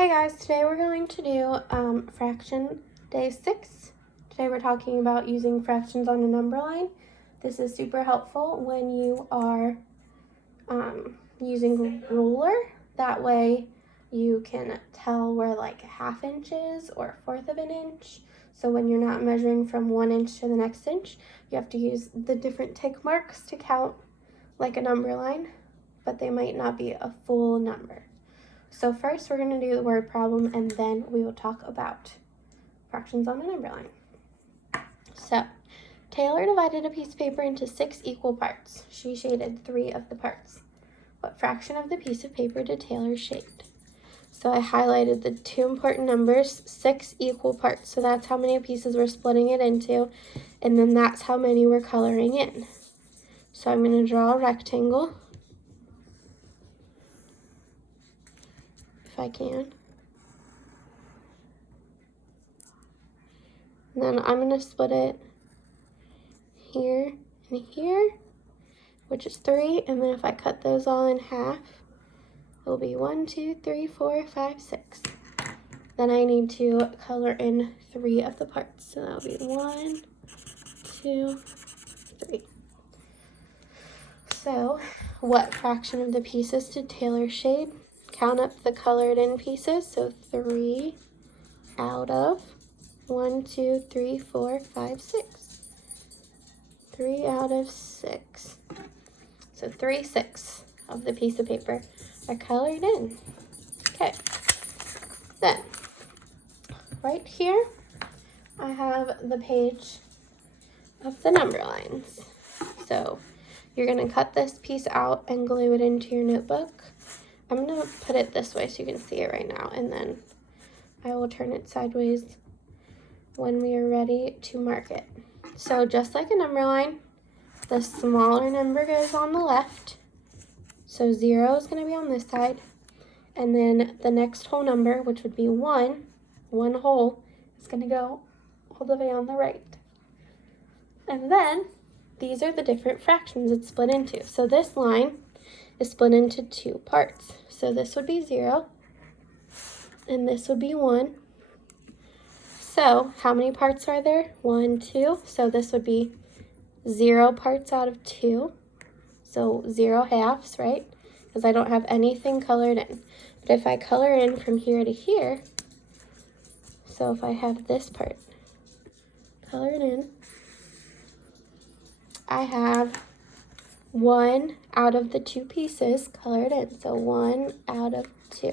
Hey guys, today we're going to do fraction day 6. Today we're talking about using fractions on a number line. This is super helpful when you are using a ruler. That way you can tell where like a ½ inch is or a 1/4 of an inch. So when you're not measuring from 1 inch to the next inch, you have to use the different tick marks to count like a number line, but they might not be a full number. So first we're going to do the word problem, and then we will talk about fractions on the number line. So Taylor divided a piece of paper into 6 equal parts. She shaded 3 of the parts. What fraction of the piece of paper did Taylor shade? So I highlighted the 2 important numbers, 6 equal parts. So that's how many pieces we're splitting it into, and then that's how many we're coloring in. So I'm going to draw a rectangle, if I can. And then I'm going to split it here and here, which is 3. And then if I cut those all in half, it'll be 1, 2, 3, 4, 5, 6. Then I need to color in 3 of the parts. So that'll be 1, 2, 3. So what fraction of the pieces did Taylor shade? Count up the colored in pieces. So 3 out of 1, 2, 3, 4, 5, 6. 3 out of 6. So 3/6 of the piece of paper are colored in. Okay. Then, right here, I have the page of the number lines. So you're going to cut this piece out and glue it into your notebook. I'm going to put it this way so you can see it right now, and then I will turn it sideways when we are ready to mark it. So just like a number line, the smaller number goes on the left. So 0 is going to be on this side. And then the next whole number, which would be 1 whole, is going to go all the way on the right. And then these are the different fractions it's split into. So this line is split into 2 parts. So this would be 0, and this would be 1. So how many parts are there? 1, 2. So this would be 0 parts out of 2. So 0 halves, right? Because I don't have anything colored in. But if I color in from here to here, so if I have this part colored in, I have 1 out of the 2 pieces colored in. So 1 out of 2,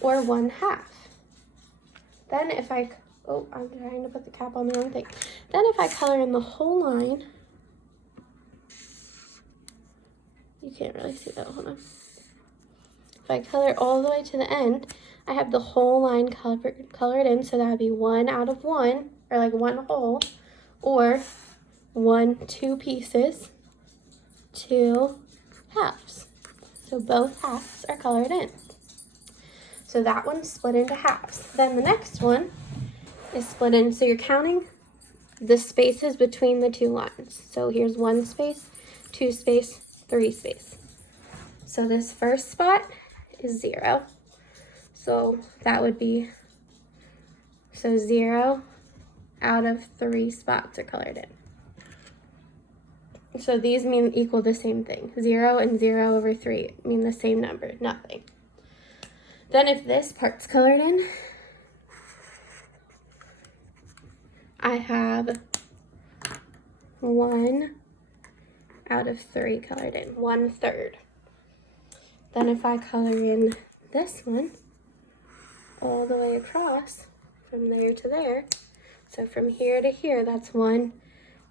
or 1/2. Then if I'm trying to put the cap on the wrong thing. Then if I color in the whole line, you can't really see that, hold on. If I color all the way to the end, I have the whole line colored in, so that would be 1 out of 1, or like 1 whole, or 2 pieces, 2 halves. So both halves are colored in. So that one's split into halves. Then the next one is split in, so you're counting the spaces between the 2 lines. So here's 1 space, 2 space, 3 space. So this first spot is 0. So that would be, 0 out of 3 spots are colored in. So these equal the same thing. 0 and 0 over 3 mean the same number, nothing. Then if this part's colored in, I have 1 out of 3 colored in, 1/3. Then if I color in this one all the way across from there to there, so from here to here, that's 1,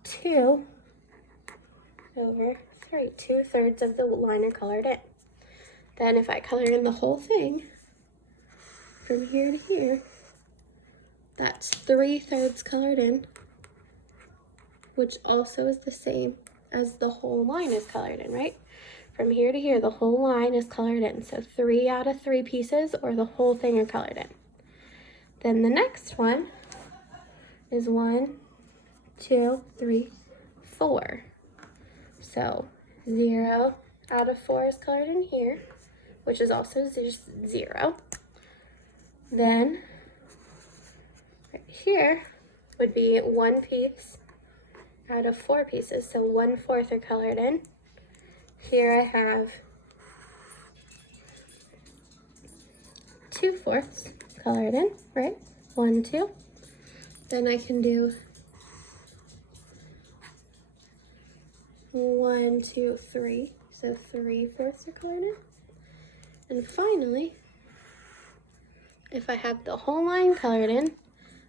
2 over 3. 2/3 of the line are colored in. Then if I color in the whole thing from here to here, that's 3/3 colored in, which also is the same as the whole line is colored in, right? From here to here, the whole line is colored in. So 3 out of 3 pieces, or the whole thing, are colored in. Then the next one is 1, 2, 3, 4. So 0 out of 4 is colored in here, which is also just 0. Then right here would be 1 piece out of 4 pieces, so 1/4 are colored in. Here I have 2/4 colored in, right? 1, 2. Then I can do 1, 2, 3. So 3/4 are colored in. And finally, if I have the whole line colored in,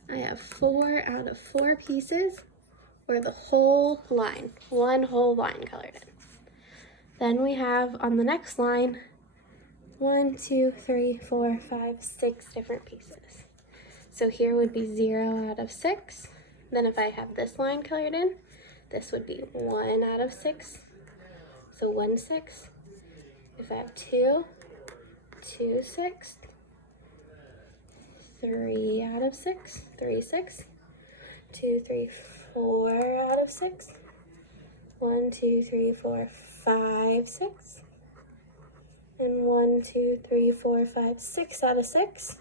I have 4 out of 4 pieces, or the whole line, 1 whole line colored in. Then we have on the next line, 1, 2, 3, 4, 5, 6 different pieces. So here would be 0 out of 6. Then if I have this line colored in, this would be 1 out of 6. So 1 6. If I have 2, 2 6. 3 out of 6, 3 6. 2, 3, 4 out of 6. 1, 2, 3, 4, 5, 6. And 1, 2, 3, 4, 5, 6 out of 6.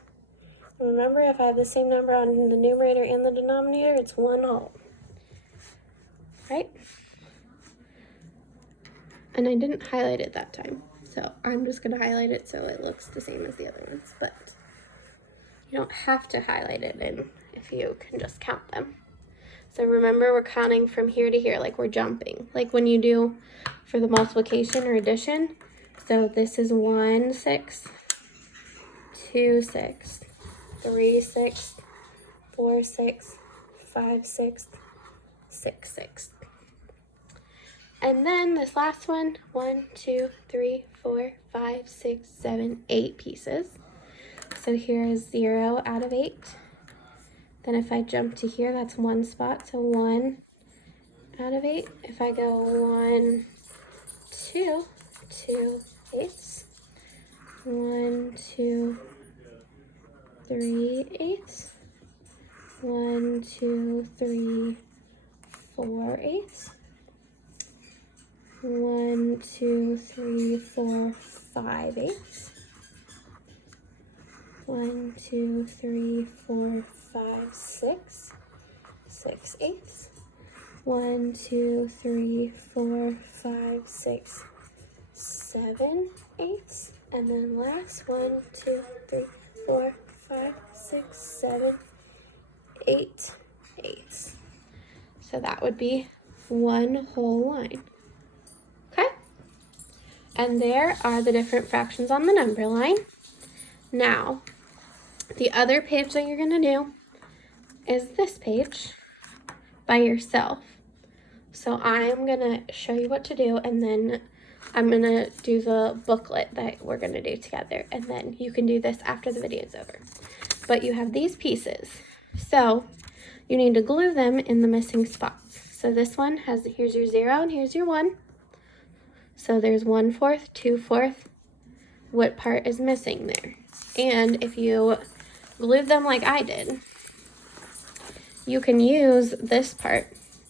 Remember, if I have the same number on the numerator and the denominator, it's 1 whole. Right? And I didn't highlight it that time, so I'm just going to highlight it so it looks the same as the other ones. But you don't have to highlight it in if you can just count them. So remember, we're counting from here to here, like we're jumping, like when you do for the multiplication or addition. So this is 1 6, 2 6, 3 6, 4 6, 5 6, 6 6. And then this last one, 1, 2, 3, 4, 5, 6, 7, 8 pieces. So here is 0 out of 8. Then if I jump to here, that's 1 spot, so 1 out of 8. If I go 1, 2, 2 8s. 1, 2, 3 8s. 1, 2, 3, 4 8s. 1, 2, 3, 4, 5 8s. 1, 2, 3, 4, 5, 6. 6 8s. 1, 2, 3, 4, 5, 6, 7 8s. And then last 1, 2, 3, 4, 5, 6, 7, 8 8s. So that would be 1 whole line. Okay? And there are the different fractions on the number line. Now, the other page that you're going to do is this page by yourself. So I'm going to show you what to do, and then I'm going to do the booklet that we're going to do together, and then you can do this after the video is over. But you have these pieces, so you need to glue them in the missing spots. So this one has, here's your 0 and here's your 1. So there's 1/4, 2/4. What part is missing there? And if you glued them like I did, you can use this part.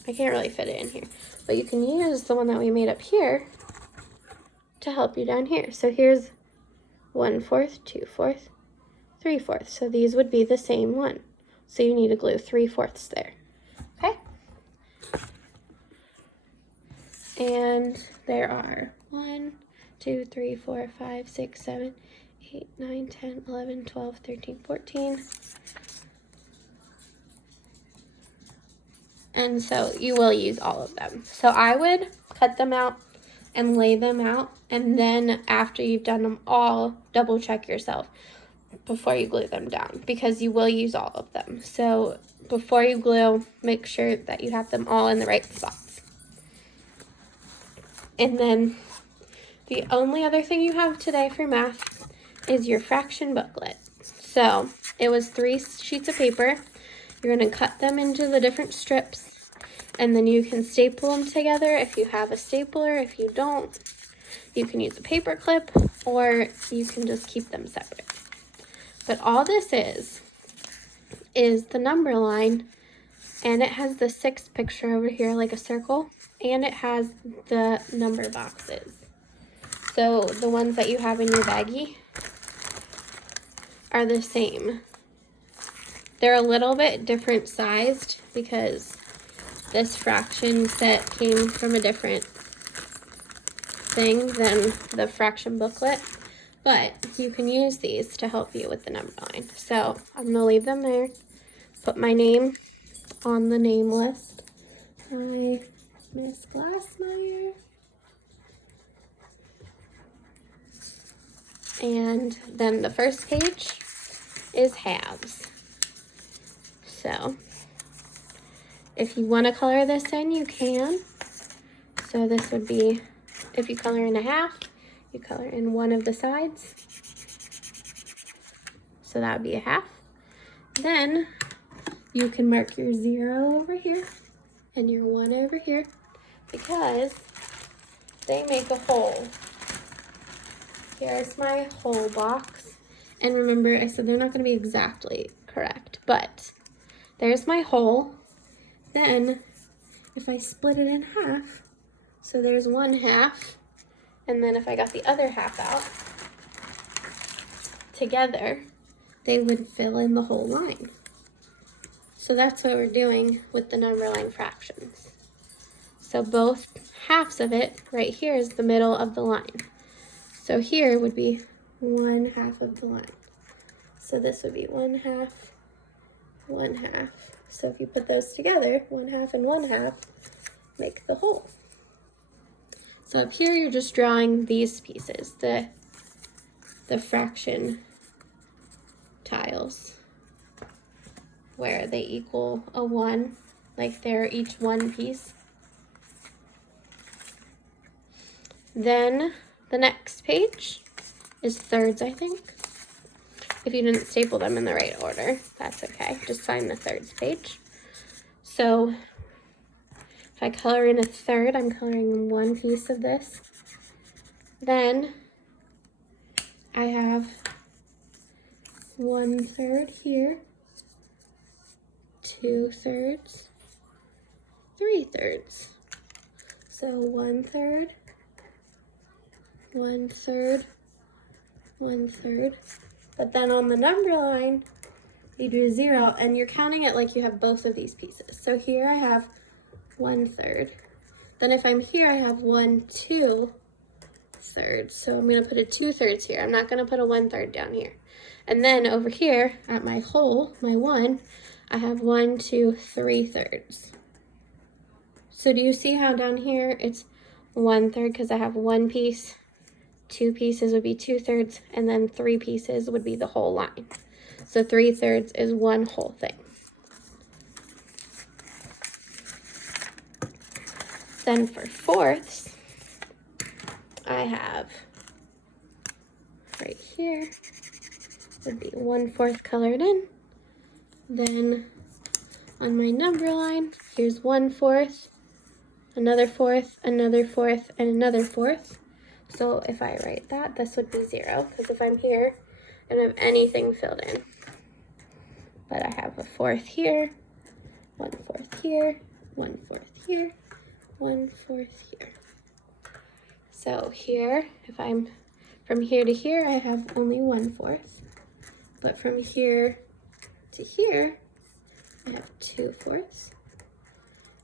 I can't really fit it in here, but you can use the one that we made up here to help you down here. So here's 1/4, 2/4, 3/4. So these would be the same one. So you need to glue 3/4 there. Okay? And there are 1, 2, 3, 4, 5, 6, 7, 8, 9, 10, 11, 12, 13, 14. And so you will use all of them. So I would cut them out and lay them out. And then after you've done them all, double check yourself before you glue them down, because you will use all of them. So before you glue, make sure that you have them all in the right spots. And then the only other thing you have today for math is your fraction booklet. So it was 3 sheets of paper. You're going to cut them into the different strips, and then you can staple them together if you have a stapler. If you don't, you can use a paper clip, or you can just keep them separate. But all this is the number line, and it has the 6 picture over here like a circle, and it has the number boxes. So the ones that you have in your baggie are the same. They're a little bit different sized because this fraction set came from a different thing than the fraction booklet, but you can use these to help you with the number line. So I'm gonna leave them there, put my name on the name list. Hi, Miss Glassmeyer. And then the first page is halves. So if you want to color this in, you can. So this would be, if you color in a half, you color in one of the sides. So that would be a half. Then you can mark your 0 over here and your 1 over here because they make a whole. Here's my whole box. And remember, I said they're not going to be exactly correct, but there's my whole. Then if I split it in half, so there's 1/2, and then if I got the other half out, together, they would fill in the whole line. So that's what we're doing with the number line fractions. So both halves of it right here is the middle of the line. So here would be 1/2 of the line. So this would be 1/2, 1/2. So if you put those together, 1/2 and 1/2 make the whole. So up here, you're just drawing these pieces, the fraction tiles, where they equal a 1, like they're each one piece. Then the next page is thirds, I think. If you didn't staple them in the right order, that's okay. Just find the thirds page. So if I color in a third, I'm coloring in one piece of this. Then I have 1/3 here, 2/3, 3/3. So 1/3, 1/3, 1/3. But then on the number line, you do a 0 and you're counting it like you have both of these pieces. So here I have 1/3. Then if I'm here, I have 1/2 thirds. So I'm gonna put a 2/3 here. I'm not gonna put a 1/3 down here. And then over here at my whole, my 1, I have 1, 2, 3/3. So do you see how down here it's 1/3 because I have one piece, 2 pieces would be 2/3, and then 3 pieces would be the whole line. So 3/3 is one whole thing. Then for fourths, I have right here would be 1/4 colored in. Then on my number line, here's 1/4, another fourth, another fourth, and another fourth. So if I write that, this would be 0, because if I'm here, I don't have anything filled in. But I have a fourth here, 1/4 here, 1/4 here, 1/4 here. So here, if I'm from here to here, I have only 1/4. But from here to here, I have 2/4.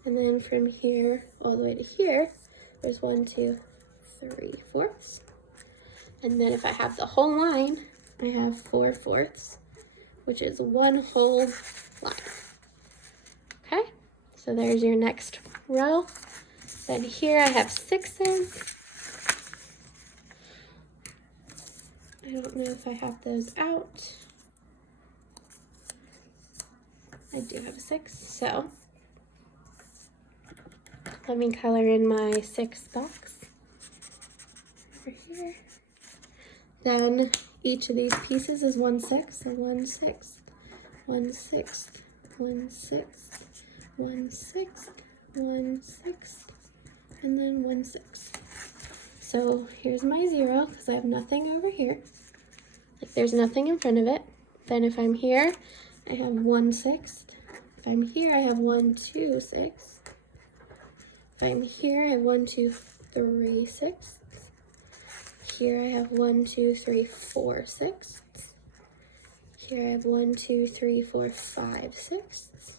And then from here all the way to here, there's 1, 2, 3/4. And then if I have the whole line, I have 4/4, which is one whole line. Okay, so there's your next row. Then here I have 6s. I don't know if I have those out. I do have a 6, so let me color in my 6 box over here. Then each of these pieces is 1/6, so 1/6, 1/6, 1/6, 1/6, 1/6, and then 1/6. So here's my 0 because I have nothing over here. Like there's nothing in front of it. Then if I'm here, I have 1/6. If I'm here, I have 1, 2, 6. If I'm here, I have 1, 2, 3, 6. Here I have 1, 2, 3, 4 6. Here I have 1, 2, 3, 4, 5 sixths.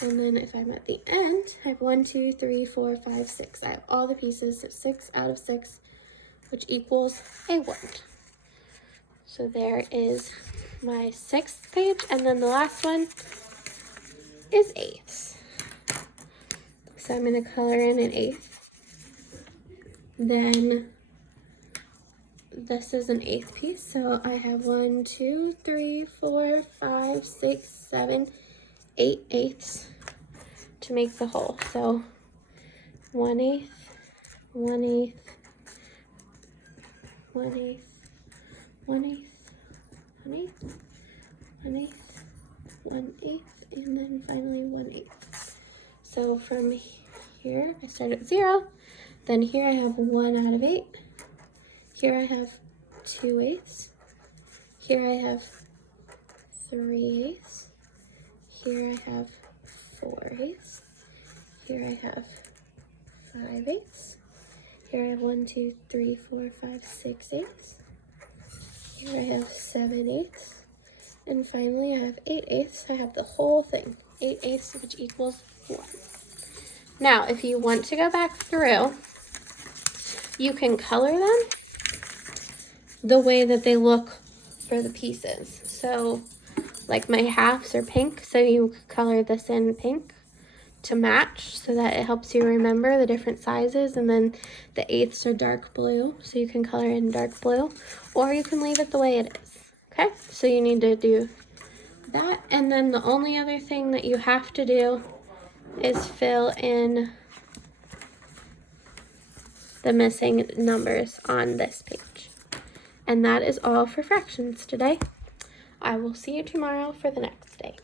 And then if I'm at the end, I have 1, 2, 3, 4, 5, 6. I have all the pieces, so 6 out of 6, which equals a 1. So there is my 6th page, and then the last one is 8ths. So I'm going to color in an 8th. Then this is an 8th piece, so I have 1, 2, 3, 4, 5, 6, 7, 8 eighths to make the whole. So 1/8, 1/8, 1/8, 1/8, 1/8, 1/8, 1/8, and then finally 1/8. So from here, I start at 0. Then here I have 1 out of 8. Here I have 2 eighths. Here I have 3 eighths. Here I have 4 eighths. Here I have 5 eighths. Here I have 1, 2, 3, 4, 5, 6 eighths. Here I have 7 eighths. And finally I have 8 eighths. I have the whole thing. 8 eighths, which equals 1. Now, if you want to go back through, you can color them the way that they look for the pieces. So, like my halves are pink, so you color this in pink to match so that it helps you remember the different sizes. And then the eighths are dark blue, so you can color in dark blue, or you can leave it the way it is. Okay, so you need to do that. And then the only other thing that you have to do is fill in the missing numbers on this page. And that is all for fractions today. I will see you tomorrow for the next day.